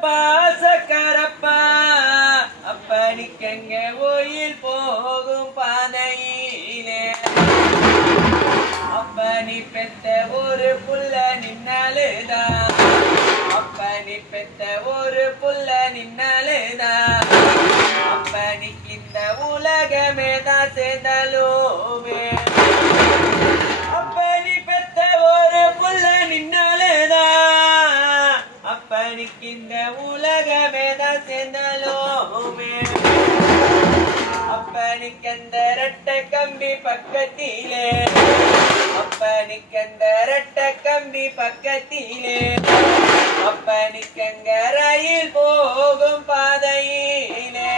சக்கரப்பா சக்கரப்பா அப்பனிக்கங்க கோயில் போகும் பாதையிலே அப்பனி பெத்த ஒரு புள்ள நின்னாலுதான் அப்பனி பெத்த ஒரு புள்ள நின்னாலுதான் அப்பனிக்கு இந்த உலகமே தான் சேர்ந்தலுமே அப்பனி பெத்த ஒரு புள்ள நின்னாலுதான் அப்பனிக்கு இந்த உலகமே தான் சேர்ந்தலுமே அப்பனிக்கு அந்த ரெட்டை கம்பி பக்கத்திலே அப்பனிக்கு அந்த ரெட்டை கம்பி பக்கத்திலே அப்பனிக்கு அங்க ரயில் போகும் பாதையிலே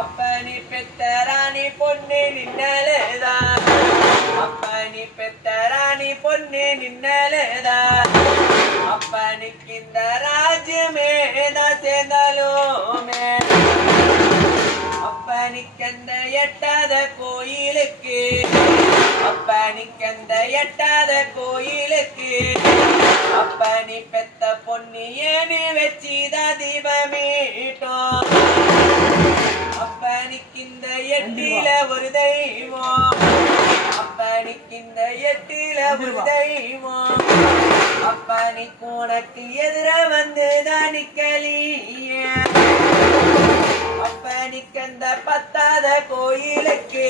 அப்பனி பெத்த ராணி பொண்ணு நின்னலேதான் அப்பனி பெத்த ராணி பொண்ணு நின்னலேதான் அப்பனிக்கு இந்த ராஜ்யமே தான் சேர்ந்தாலுமே அப்பனிக்கு அந்த எட்டாத கோயிலுக்கு அப்பனிக்கு அந்த எட்டாத கோயிலுக்கு அப்பனி பெத்த பொண்ணு ஏனி வச்சுதான் தீபமீட்டோம் அப்பனிக்கு இந்த எட்டில ஒரு தெய்வம் அப்பனிக்கு இந்த எட்டில ஒரு தெய்வம் அப்பனிக்கு உனக்கு எதிர வந்து தானிக்கலியே அப்பனிக்கு அந்த பத்தாத கோயிலுக்கு